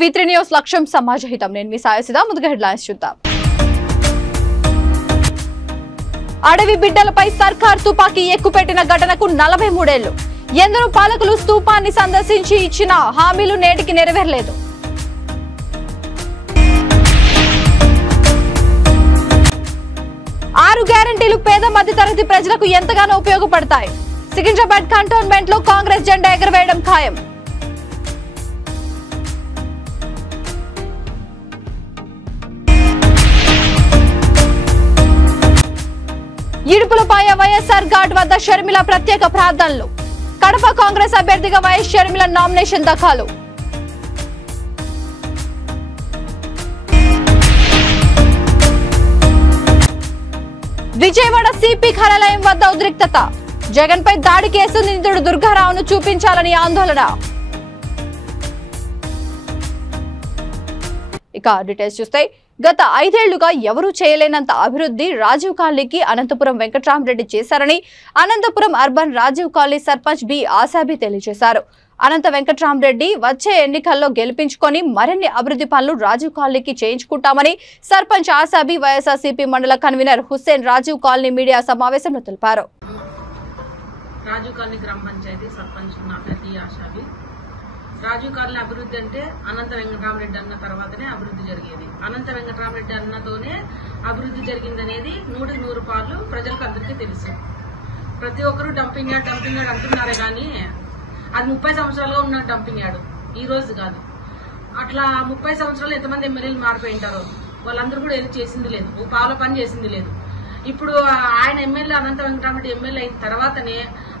V3 news లక్ష్యం సమాజహితం. నేను మీ సాయసిదా. ముందుగా హెడ్లైన్స్ చూద్దాం. అడవి బిడ్డలపై సర్కార్ తుపాకీ ఎక్కుపెట్టిన ఘటనకు 43 ఏళ్లు. ఎందరో పాలకులు స్తూపాన్ని సందర్శించి ఇచ్చిన హామీలు నేటికి నెరవేరలేదు. ఆరు గ్యారంటీలు పేద మధ్యతరగతి ప్రజలకు ఎంతగానో ఉపయోగపడతాయి. సికింద్రాబాద్ కంటోన్మెంట్ లో కాంగ్రెస్ జెండా ఎగరవేయడం ఖాయం. ఇడుపులపాయ వైఎస్ఆర్ ఘాట్ వద్ద షర్మిల ప్రత్యేక ప్రార్థనలు. కడప కాంగ్రెస్ అభ్యర్థిగా వైఎస్ షర్మిల నామినేషన్ దాఖలు. విజయవాడ సిపి కార్యాలయం వద్ద ఉద్రిక్తత. జగన్ పై దాడి కేసు నిందితుడు దుర్గారావును చూపించాలని ఆందోళన. ఇక డీటెయిల్స్ చూస్తే గత 5 ఏళ్లుగా ఎవరూ చేయలేనంత అభివృద్ధి రాజీవ్ కాలనీకి అనంతపురం వెంకట్రామరెడ్డి చేశారని Anantapuram urban Rajiv colony sarpanch B Asabi తెలియజేశారు. అనంత వెంకట్రామరెడ్డి వచ్చే ఎన్నికల్లో గెలిపించుకొని మరిన్ని అభివృద్ధి పనులు రాజీవ్ కాలనీకి చేయించుకుంటామని సర్పంచ్ ఆసాబి YSRCP mandal convener Hussain Rajiv colony media సమావేశంలో తెలిపారు. రాజీవ్ కాలనీ గ్రామ పంచాయతీ సర్పంచ్ నా పేరు ఆసాబి. రాజీవ్ కాలనీ అభివృద్ధి అంటే అనంత వెంకటరామరెడ్డి అన్న తర్వాతనే అభివృద్ధి జరిగేది. అనంత వెంకటరామరెడ్డి అన్నతోనే అభివృద్ధి జరిగిందనేది 100 పాలు ప్రజలకు అందరికీ తెలుసు. ప్రతి ఒక్కరూ డంపింగ్ యార్డ్ అంటున్నారే కానీ అది 30 సంవత్సరాలుగా ఉన్న డంపింగ్ యార్డ్ ఈ రోజు కాదు. అట్లా 30 సంవత్సరాలు ఎంతమంది ఎమ్మెల్యేలు మారిపోయి ఉంటారో వాళ్ళందరూ కూడా ఏది చేసింది లేదు, పావుల పని చేసింది లేదు. ఇప్పుడు ఆయన ఎమ్మెల్యే అనంత వెంకటరామరెడ్డి ఎమ్మెల్యే అయిన తర్వాతనే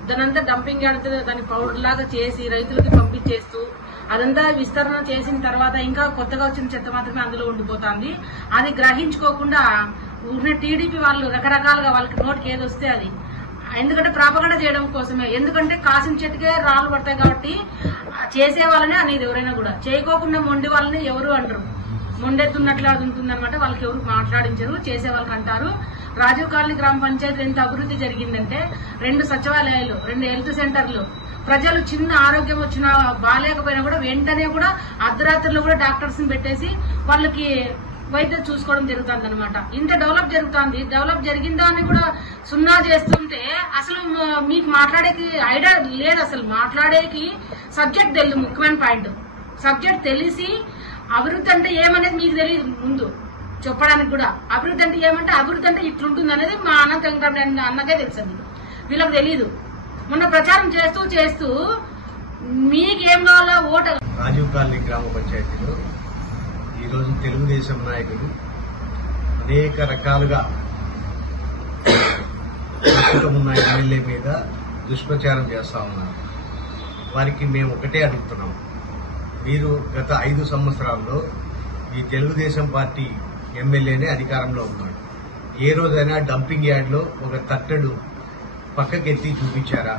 దానంతా డంపింగ్ యార్డ్ దాన్ని పౌడర్ లాగా చేసి రైతులకి పంపించేస్తూ అదంతా విస్తరణ చేసిన తర్వాత ఇంకా కొత్తగా వచ్చిన చెత్త మాత్రమే అందులో ఉండిపోతుంది. అది గ్రహించుకోకుండా ఉన్న టీడీపీ వాళ్ళు రకరకాలుగా వాళ్ళకి నోటికి ఏది వస్తే అది, ఎందుకంటే ప్రాపగండ చేయడం కోసమే. ఎందుకంటే కాసిన చెట్టుకే రాళ్ళు పడతాయి కాబట్టి చేసే వాళ్ళనే అనేది ఎవరైనా కూడా, చేయకోకుండా మొండి వాళ్ళని ఎవరు అంటారు. మొండెత్తున్నట్లు అది ఉంటుందన్నమాట. వాళ్ళకి ఎవరు మాట్లాడించరు, చేసే వాళ్ళకి అంటారు. రాజీవ్ కాలనీ గ్రామ పంచాయతీ ఎంత అభివృద్ధి జరిగిందంటే 2 సచివాలయాలు, 2 హెల్త్ సెంటర్లు, ప్రజలు చిన్న ఆరోగ్యం వచ్చినా బాగాలేకపోయినా కూడా వెంటనే కూడా అర్ధరాత్రులు కూడా డాక్టర్స్ ని పెట్టేసి వాళ్ళకి వైద్యం చూసుకోవడం జరుగుతుంది అనమాట. ఇంత డెవలప్ జరుగుతుంది. డెవలప్ జరిగిన దాన్ని కూడా సున్నా చేస్తుంటే అసలు మీకు మాట్లాడేకి ఐడియా లేదు. అసలు మాట్లాడేకి సబ్జెక్ట్ తెలియదు. ముఖ్యమైన పాయింట్ సబ్జెక్ట్ తెలిసి అభివృద్ధి అంటే ఏమనేది మీకు తెలియదు. ముందు చెప్పడానికి కూడా అభివృద్ధి అంటే ఏమంటే అభివృద్ధి అంటే ఇట్లుంటుంది అనేది మా అనంత వెంకటరామరెడ్డి అన్నకే తెలుసండి. వీళ్ళకి తెలియదు. మొన్న ప్రచారం చేస్తూ మీకేం కావాలో ఓటు. రాజీవ్ కాలనీ గ్రామ పంచాయతీలో ఈరోజు తెలుగుదేశం నాయకులు అనేక రకాలుగా ప్రస్తుతం ఉన్న ఎమ్మెల్యే మీద దుష్ప్రచారం చేస్తా ఉన్నారు. వారికి మేము ఒకటే అడుగుతున్నాం, మీరు గత 5 సంవత్సరాల్లో ఈ తెలుగుదేశం పార్టీ ఎమ్మెల్యేనే అధికారంలో ఉన్నాడు. ఏ రోజైనా డంపింగ్ యార్డ్ లో ఒక తట్టడు పక్కకెత్తి చూపించారా?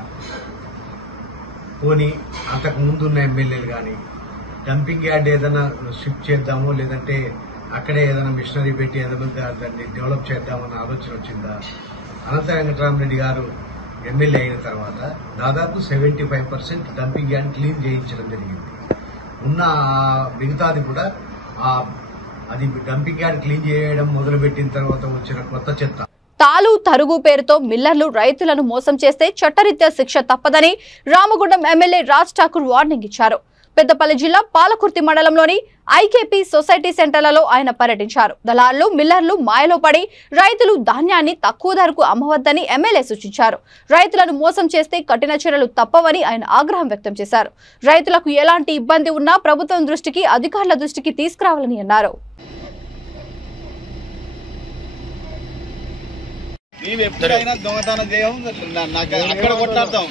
పోనీ అంతకు ముందున్న ఎమ్మెల్యేలు కానీ డంపింగ్ యార్డ్ ఏదైనా షిఫ్ట్ చేద్దామో లేదంటే అక్కడే ఏదైనా మిషనరీ పెట్టి ఏదైనా దాన్ని డెవలప్ చేద్దామన్న ఆలోచన వచ్చిందా? అనంత వెంకటరామరెడ్డి గారు ఎమ్మెల్యే అయిన తర్వాత దాదాపు 75% డంపింగ్ యార్డ్ క్లీన్ చేయించడం జరిగింది. ఉన్న మిగతాది కూడా అది డంపింగ్ యార్డ్ క్లీన్ చేయడం మొదలుపెట్టిన తర్వాత వచ్చిన కొత్త చెత్త. తాలు తరుగు పేరుతో మిల్లర్లు రైతులను మోసం చేస్తే చట్టరీత్యా శిక్ష తప్పదని రామగుండం ఎమ్మెల్యే రాజ్ ఠాకూర్ వార్నింగ్ ఇచ్చారు. పెద్దపల్లి జిల్లా పాలకుర్తి మండలంలోని ఐకేపీ సొసైటీ సెంటర్లలో ఆయన పర్యటించారు. దళారులు మిల్లర్లు మాయలో పడి రైతులు ధాన్యాన్ని తక్కువ ధరకు అమ్మవద్దని ఎమ్మెల్యే సూచించారు. రైతులను మోసం చేస్తే కఠిన చర్యలు తప్పవని ఆయన ఆగ్రహం వ్యక్తం చేశారు. రైతులకు ఎలాంటి ఇబ్బంది ఉన్నా ప్రభుత్వం దృష్టికి, అధికారుల దృష్టికి తీసుకురావాలని అన్నారు. మేము ఎప్పుడైనా దొంగతనం చేయం, అక్కడ కొట్లాడతాం.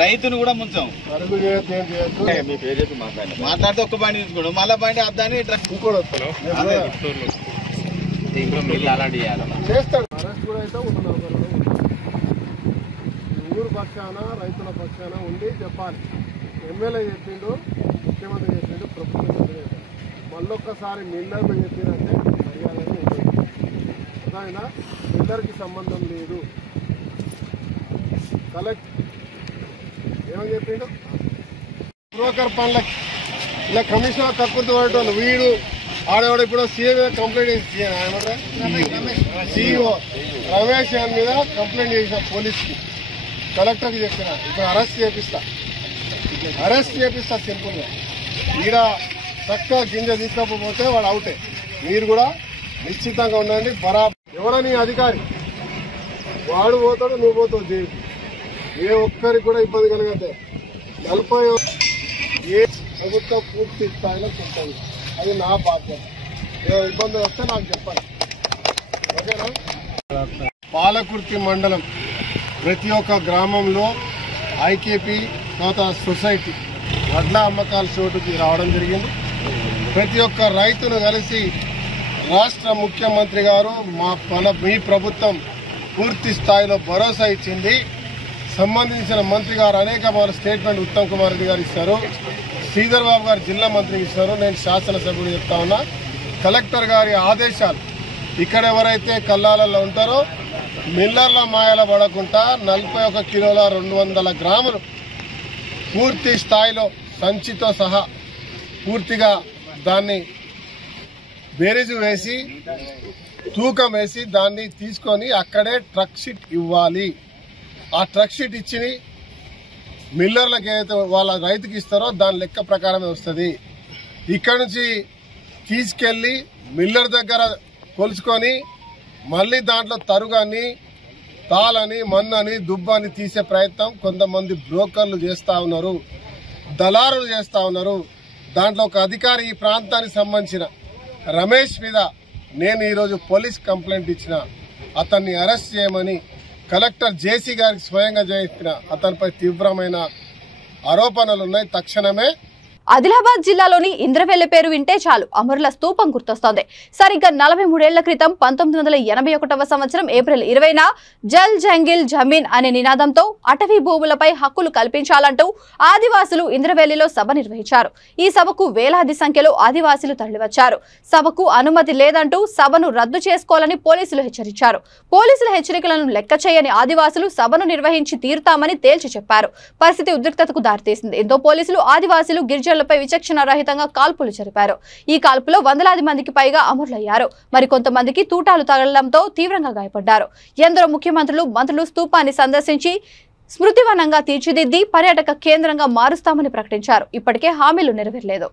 రైతును కూడా ముంచాం. మాట్లాడితే ఒక్క బండి తీసుకోవడం, మళ్ళా బండి అద్దాన్ని ఊరు పక్షాన రైతుల పక్షాన ఉండి చెప్పాలి. ఎమ్మెల్యే చెప్పిండు, ముఖ్యమంత్రి చెప్పిండు, ప్రభుత్వం చెప్పిండు. మళ్ళొక్కసారి మిల్లర్లు చెప్పినంటే మర్యాదగా ఉంటుంది. అదైనా మిల్లర్కి సంబంధం లేదు. కలెక్ట్ ఏమని చెప్పిండు, బ్రోకర్ పనులకి ఇలా కమిషనర్ కక్కుర్తి పడేటోళ్ళు వీడు ఆడవాడు ఇప్పుడు సీఎం మీద కంప్లైంట్ చేసి CEO రమేష్ మీద కంప్లైంట్ చేసిన పోలీస్కి కలెక్టర్కి చెప్పిన ఇప్పుడు అరెస్ట్ చేపిస్తా సింపుల్గా ఈడ చక్కగా గింజ తీసుకోకపోతే వాడు అవుటే మీరు కూడా నిశ్చితంగా ఉండండి ఎవరో నీ అధికారి వాడు పోతాడు నువ్వు పోతావు జైలు ఏ ఒక్కరికి కూడా ఇబ్బంది కలగద్దే 40 ఏ ప్రభుత్వం పూర్తి స్థాయిలో చెప్తాను అది నా బాధ్యత ఏ ఇబ్బందులు వస్తే నాకు చెప్పండి ఓకేనా పాలకుర్తి మండలం ప్రతి ఒక్క గ్రామంలో ఐకేపీ తర్వాత సొసైటీ వడ్ల అమ్మకాల చోటుకి రావడం జరిగింది ప్రతి ఒక్క రైతును కలిసి రాష్ట్ర ముఖ్యమంత్రి గారు మీ ప్రభుత్వం పూర్తి స్థాయిలో భరోసా ఇచ్చింది సంబంధించిన మంత్రి గారు అనేక స్టేట్మెంట్ ఉత్తమ్ కుమార్ రెడ్డి గారు ఇస్తారు శ్రీధర్ బాబు గారు జిల్లా మంత్రికి ఇస్తారు నేను శాసనసభ్యుడు చెప్తా ఉన్నా కలెక్టర్ గారి ఆదేశాలు ఇక్కడ ఎవరైతే కల్లాలలో ఉంటారో మిల్లర్ల మాయల పడకుండా 41 కిలోల 200 గ్రాములు పూర్తి స్థాయిలో సంచితో సహా పూర్తిగా దాన్ని బేరీజు వేసి తూకం వేసి దాన్ని తీసుకొని అక్కడే ట్రక్ షీట్ ఇవ్వాలి ఆ ట్రక్ షీట్ ఇచ్చి మిల్లర్లకు ఏదైతే వాళ్ళ రైతుకి ఇస్తారో దాని లెక్క ప్రకారమే వస్తుంది ఇక్కడ నుంచి తీసుకెళ్లి మిల్లర్ దగ్గర కొలుసుకొని మళ్ళీ దాంట్లో తరుగని తాళని మన్నని దుబ్బని తీసే ప్రయత్నం కొంతమంది బ్రోకర్లు చేస్తా ఉన్నారు దళారులు చేస్తా ఉన్నారు దాంట్లో ఒక అధికారి ఈ ప్రాంతానికి సంబంధించిన రమేష్ మీద నేను ఈరోజు పోలీస్ కంప్లైంట్ ఇచ్చిన అతన్ని అరెస్ట్ చేయమని కలెక్టర్ జేసీ గారికి స్వయంగా చెప్పిన అతనిపై తీవ్రమైన ఆరోపణలు ఉన్నాయి తక్షణమే ఆదిలాబాద్ జిల్లాలోని ఇంద్రవెల్లి పేరు వింటే చాలు అమరుల స్తూపం గుర్తొస్తోంది. సరిగ్గా 43 ఏళ్ల క్రితం 1981వ సంవత్సరం ఏప్రిల్ 20న జల్ జంగిల్ జమీన్ అనే నినాదంతో అటవీ భూములపై హక్కులు కల్పించాలంటూ ఆదివాసులు ఇంద్రవెల్లిలో సభ నిర్వహించారు. ఈ సభకు వేలాది సంఖ్యలో ఆదివాసులు తరలివచ్చారు. సభకు అనుమతి లేదంటూ సభను రద్దు చేసుకోవాలని పోలీసులు హెచ్చరించారు. పోలీసుల హెచ్చరికలను లెక్క చేయని ఆదివాసులు సభను నిర్వహించి తీరుతామని తేల్చి చెప్పారు. పరిస్థితి ఉద్రిక్తతకు దారితీసింది. ఎంతో పోలీసులు ఆదివాసులు గిరిజనులపై విచక్షణ రహితంగా కాల్పులు జరిపారు. ఈ కాల్పులో వందలాది మందికి పైగా అమరులయ్యారు. మరికొంతమందికి తూటాలు తగలడంతో తీవ్రంగా గాయపడ్డారు. ఎందరో ముఖ్యమంత్రులు మంత్రులు స్తూపాన్ని సందర్శించి స్మృతివనంగా తీర్చిదిద్ది పర్యాటక కేంద్రంగా మారుస్తామని ప్రకటించారు. ఇప్పటికే హామీలు నెరవేరలేదు.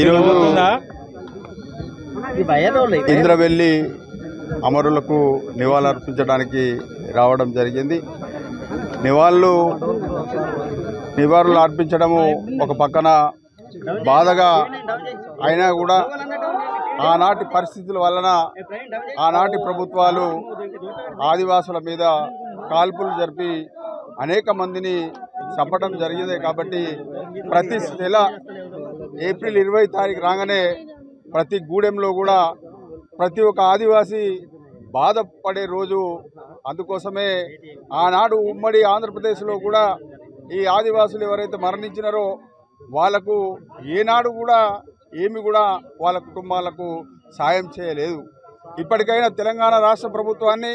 ఈరోజు ఇంద్రవెల్లి అమరులకు నివాళులర్పించడానికి రావడం జరిగింది. నివాళులు అర్పించడము ఒక పక్కన బాధగా అయినా కూడా ఆనాటి పరిస్థితుల వలన ఆనాటి ప్రభుత్వాలు ఆదివాసుల మీద కాల్పులు జరిపి అనేక మందిని చంపడం జరిగింది. కాబట్టి ప్రతి నెల ఏప్రిల్ 20 తారీఖు రాగానే ప్రతి గూడెంలో కూడా ప్రతి ఒక్క ఆదివాసీ బాధపడే రోజు. అందుకోసమే ఆనాడు ఉమ్మడి ఆంధ్రప్రదేశ్లో కూడా ఈ ఆదివాసులు ఎవరైతే మరణించినారో వాళ్లకు ఏనాడు కూడా ఏమి కూడా వాళ్ళ కుటుంబాలకు సాయం చేయలేదు. ఇప్పటికైనా తెలంగాణ రాష్ట్ర ప్రభుత్వాన్ని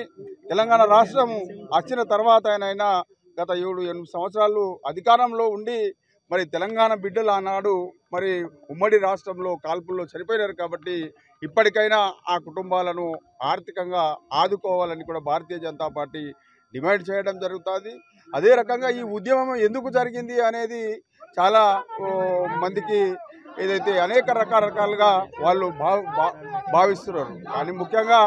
తెలంగాణ రాష్ట్రం వచ్చిన తర్వాత అయినా గత 7-8 సంవత్సరాలు అధికారంలో ఉండి మరి తెలంగాణ బిడ్డలు ఆనాడు మరి ఉమ్మడి రాష్ట్రంలో కాల్పుల్లో చనిపోయినారు కాబట్టి ఇప్పటికైనా ఆ కుటుంబాలను ఆర్థికంగా ఆదుకోవాలని కూడా భారతీయ జనతా పార్టీ డిమాండ్ చేయడం జరుగుతుంది. అదే రకంగా ఈ ఉద్యమం ఎందుకు జరిగింది అనేది చాలా మందికి ఏదైతే అనేక రకాలుగా వాళ్ళు భావిస్తున్నారు. కానీ ముఖ్యంగా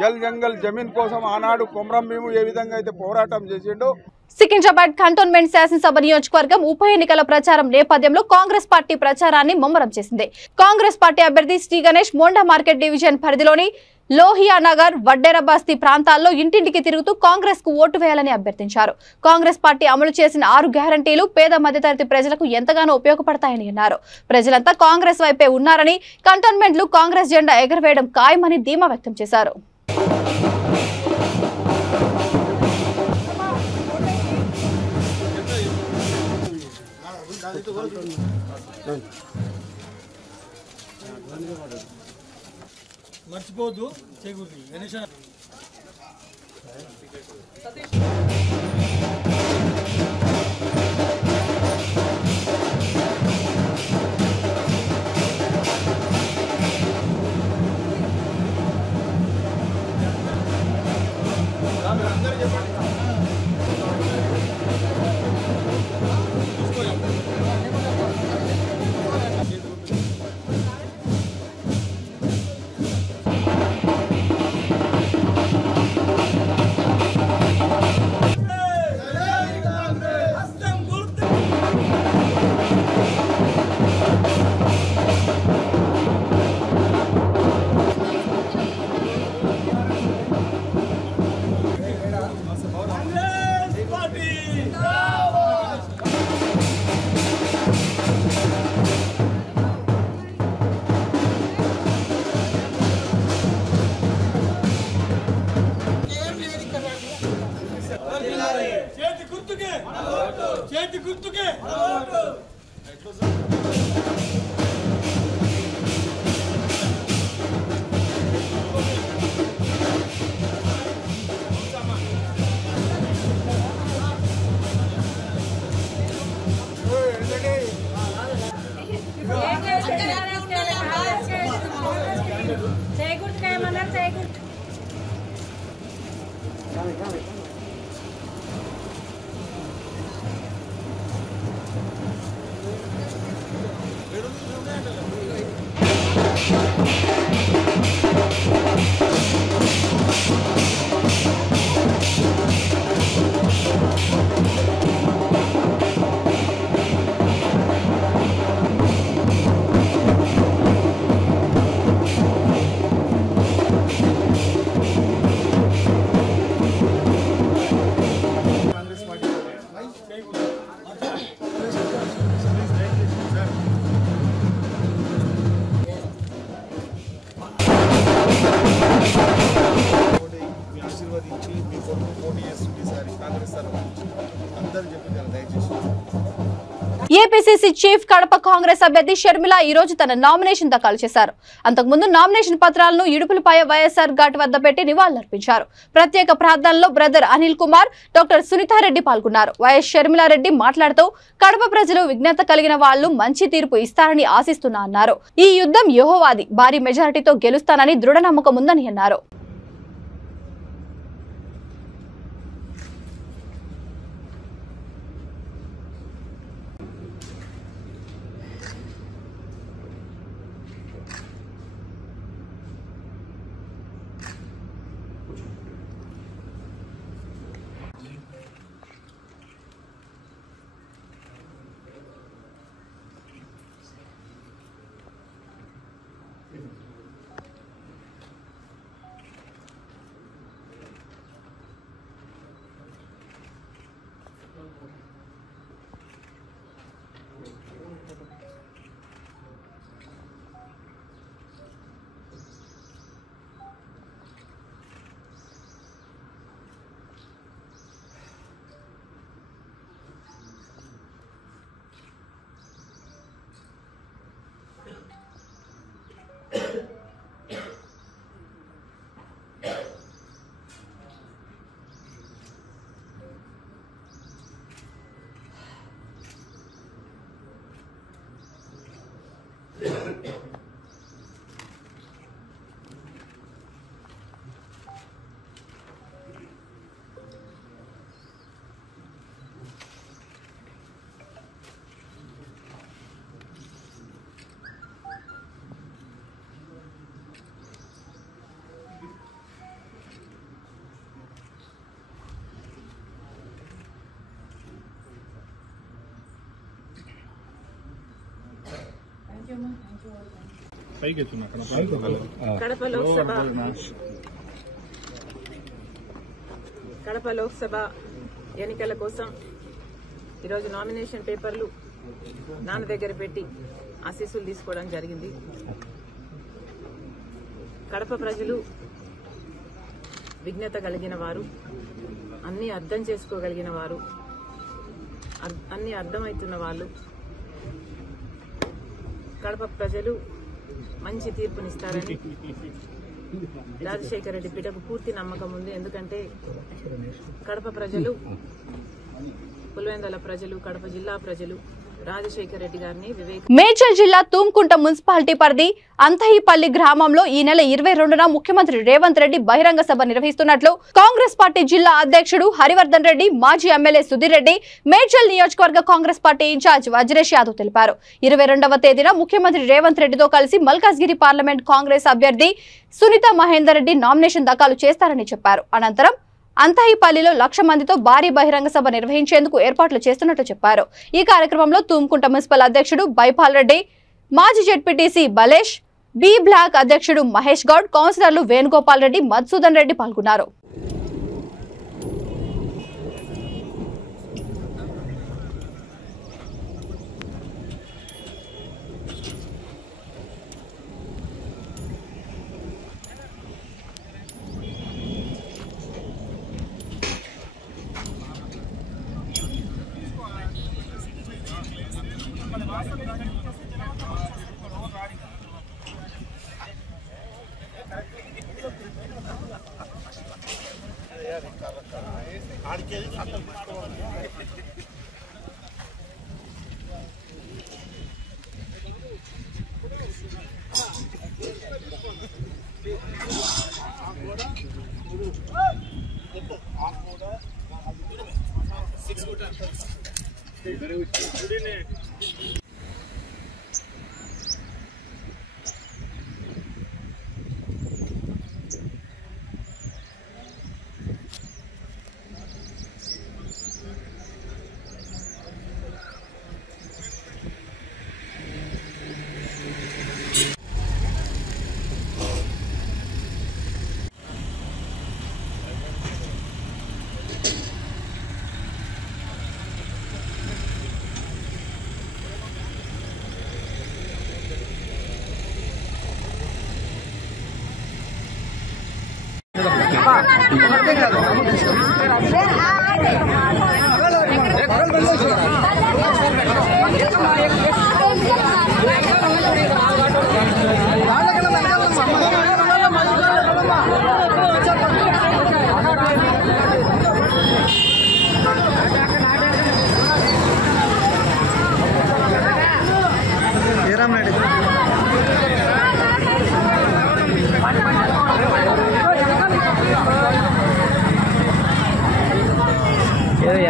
జల్ జంగల్ జమీన్ కోసం ఆనాడు కొమరం భీము ఏ విధంగా అయితే పోరాటం చేసిండో సికింద్రాబాద్ కంటోన్మెంట్ శాసనసభ నియోజకవర్గం ఉప ఎన్నికల ప్రచారం నేపథ్యంలో కాంగ్రెస్ పార్టీ ప్రచారాన్ని ముమ్మరం చేసింది. కాంగ్రెస్ పార్టీ అభ్యర్థి శ్రీ గణేష్ మోండా మార్కెట్ డివిజన్ పరిధిలోని లోహియా నగర్, వడ్డేరబస్తీ ప్రాంతాల్లో ఇంటింటికి తిరుగుతూ కాంగ్రెస్ కు ఓటు వేయాలని అభ్యర్థించారు. కాంగ్రెస్ పార్టీ అమలు చేసిన 6 గ్యారంటీలు పేద మధ్యతరగతి ప్రజలకు ఎంతగానో ఉపయోగపడతాయని అన్నారు. ప్రజలంతా కాంగ్రెస్ వైపే ఉన్నారని, కంటోన్మెంట్లు కాంగ్రెస్ జెండా ఎగరవేయడం ఖాయమని ధీమా వ్యక్తం చేశారు. మర్చిపోద్దు చేకూర్తి గణేష్ చేతి గుర్తుకే ఏపీసీసీ చీఫ్ కడప కాంగ్రెస్ అభ్యర్థి షర్మిల ఈ రోజు తన నామినేషన్ దాఖలు చేశారు. అంతకుముందు నామినేషన్ పత్రాలను ఇడుపులపాయ వైఎస్ఆర్ ఘాట్ వద్ద పెట్టి నివాళులర్పించారు. ప్రత్యేక ప్రార్థనలో బ్రదర్ అనిల్ కుమార్, డాక్టర్ సునీతారెడ్డి పాల్గొన్నారు. వైఎస్ షర్మిలారెడ్డి మాట్లాడుతూ కడప ప్రజలు విజ్ఞత కలిగిన వాళ్లు మంచి తీర్పు ఇస్తారని ఆశిస్తున్నా అన్నారు. ఈ యుద్ధం యెహోవాది, భారీ మెజారిటీతో గెలుస్తానని దృఢ నమ్మకం ఉందని అన్నారు. కడప లోక్సభ ఎన్నికల కోసం ఈరోజు నామినేషన్ పేపర్లు నాన్న దగ్గర పెట్టి ఆశీస్సులు తీసుకోవడం జరిగింది. కడప ప్రజలు విజ్ఞత కలిగిన వారు, అన్ని అర్థం చేసుకోగలిగిన వారు, అన్ని అర్థమవుతున్న వాళ్ళు. కడప ప్రజలు మంచి తీర్పునిస్తారని రాజశేఖర రెడ్డి బిడ్డకు పూర్తి నమ్మకం ఉంది. ఎందుకంటే కడప ప్రజలు, పులివెందుల ప్రజలు, కడప జిల్లా ప్రజలు రాజశేఖర రెడ్డి గారిని మేడ్చల్ జిల్లా తూంకుంట మున్సిపాలిటీ పరిధి అంతహిపల్లి గ్రామంలో ఈ నెల 22న ముఖ్యమంత్రి రేవంత్ రెడ్డి బహిరంగ సభ నిర్వహిస్తున్నట్లు కాంగ్రెస్ పార్టీ జిల్లా అధ్యక్షుడు హరివర్ధన్ రెడ్డి, మాజీ ఎమ్మెల్యే సుధీర్ రెడ్డి, మేడ్చల్ నియోజకవర్గ కాంగ్రెస్ పార్టీ ఇన్ఛార్జ్ వజ్రేష్ యాదవ్ తెలిపారు. 22వ తేదీన ముఖ్యమంత్రి రేవంత్ రెడ్డితో కలిసి మల్కాజ్గిరి పార్లమెంట్ కాంగ్రెస్ అభ్యర్థి సునీత మహేందర్ రెడ్డి నామినేషన్ దాఖలు చేస్తారని చెప్పారు. అనంతరం అంతహిపల్లిలో 1,00,000 మందితో భారీ బహిరంగ సభ నిర్వహించేందుకు ఏర్పాట్లు చేస్తున్నట్లు చెప్పారు. ఈ కార్యక్రమంలో తూంకుంట మున్సిపల్ అధ్యక్షుడు బైపాల్ రెడ్డి, మాజీ జెడ్పీటీసీ బలేష్, బి బ్లాక్ అధ్యక్షుడు మహేష్ గౌడ్, కౌన్సిలర్లు వేణుగోపాల్ రెడ్డి, మధుసూదన్ రెడ్డి పాల్గొన్నారు.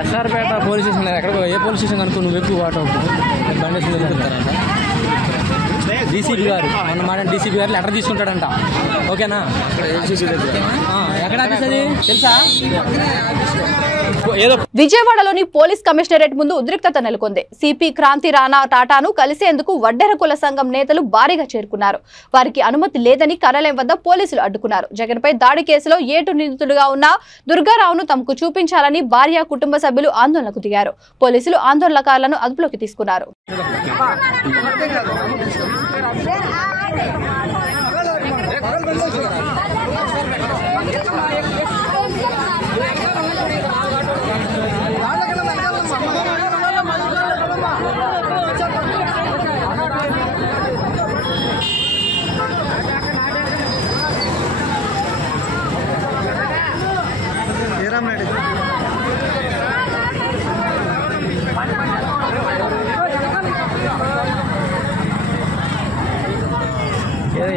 ఎస్ఆర్పేట పోలీస్ స్టేషన్ ఎక్కడ ఏ పోలీస్ స్టేషన్ అనుకో నువ్వు ఎక్కువ వాట బండి వెళ్తారంట. డీసీపీ గారు మన మాట డీసీపీ గారు లెటర్ తీసుకుంటాడంట. ఓకేనా? ఎక్కడ ఆఫీస్ అది తెలుసా? విజయవాడలోని పోలీస్ కమిషనరేట్ ముందు ఉద్రిక్తత నెలకొంది. సిపి క్రాంతి రాణా టాటాను కలిసేందుకు వడ్డెర కుల సంఘం నేతలు భారీగా చేరుకున్నారు. వారికి అనుమతి లేదని కార్యాలయం వద్ద పోలీసులు అడ్డుకున్నారు. జగన్పై దాడి కేసులో ఏటు నిందితుడుగా ఉన్న దుర్గారావును తమకు చూపించాలని భార్య, కుటుంబ సభ్యులు ఆందోళనకు దిగారు. పోలీసులు ఆందోళనకారులను అదుపులోకి తీసుకున్నారు.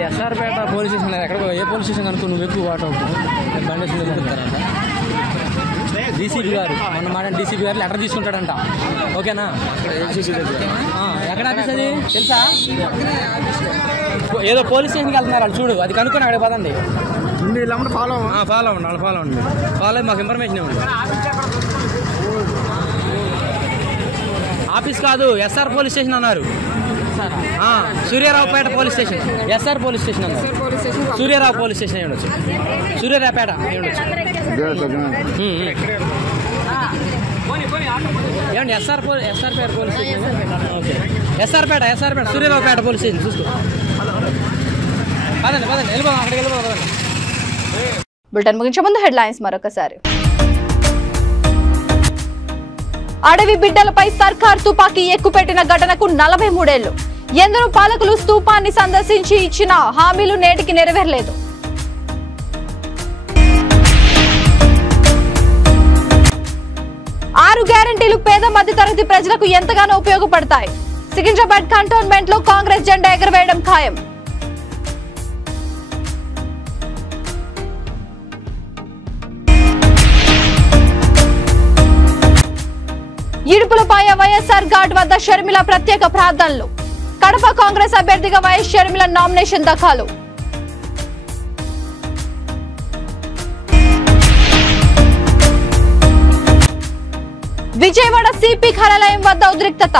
ఎస్ఆర్పేట పోలీస్ స్టేషన్ ఎక్కడ ఏ పోలీస్ స్టేషన్ అనుకో నువ్వు ఎక్కువ వాట బండి వెళ్తారంట. డీసీపీ గారు మన మాట డీసీపీ గారు లెటర్ తీసుకుంటాడంట. ఓకేనా? ఎక్కడ ఆఫీస్ అది తెలుసా? ఏదో పోలీస్ స్టేషన్కి వెళ్తున్నారు వాళ్ళు, చూడు అది కనుక్కొని అక్కడ పదండి. ఫాలో అవ్వండి, వాళ్ళు ఫాలో అవ్వండి. ఫాలో మాకు ఇన్ఫర్మేషన్ ఇవ్వండి. ఆఫీస్ కాదు, ఎస్ఆర్ పోలీస్ స్టేషన్ అన్నారు. Suryaraopeta police station, SR police station అన్న, సూర్యారావు పోలీస్ స్టేషన్ అయ్యి ఉండొచ్చు, సూర్యారావుపేట అయ్యి ఉండొచ్చు. ఏమండి ఎస్ఆర్పేట పోలీస్ స్టేషన్, ఓకే ఎస్ఆర్పేట సూర్యారావుపేట పోలీస్ స్టేషన్ చూసుకో. పదండి వెళ్ళిపోదాం, అక్కడికి వెళ్ళిపోదాం. బులెటిన్ ముగించే ముందు హెడ్లైన్స్ మరొకసారి. అడవి బిడ్డలపై సర్కార్ తుపాకీ ఎక్కుపెట్టిన ఘటనకు 43 ఏళ్లు. ఎందరో పాలకులు స్తూపాన్ని సందర్శించి ఇచ్చిన హామీలు నేటికి నెరవేరలేదు. ఆరు గ్యారంటీలు పేద మధ్యతరగతి ప్రజలకు ఎంతగానో ఉపయోగపడతాయి. సికింద్రాబాద్ కంటోన్మెంట్ లో కాంగ్రెస్ జెండా ఎగరవేయడం ఖాయం. ఇడుపులపాయ వైఎస్ఆర్ ఘాట్ వద్ద షర్మిల ప్రత్యేక ప్రార్థనలు. కడప కాంగ్రెస్ అభ్యర్థిగా వైఎస్ షర్మిల నామినేషన్ దాఖలు. విజయవాడ సిపి కార్యాలయం వద్ద ఉద్రిక్తత.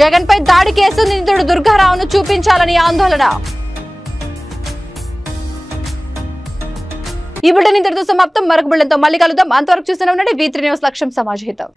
జగన్ పై దాడి కేసు నిందితుడు దుర్గారావును చూపించాలని ఆందోళన. ఈ బులెటిన్ ఇంతటితో సమాప్తం. మరొక బులెటిన్తో మళ్ళీ కలుద్దాం. అంతవరకు చూస్తూనే ఉండండి V3 న్యూస్. లక్ష్యం సమాజ హితం.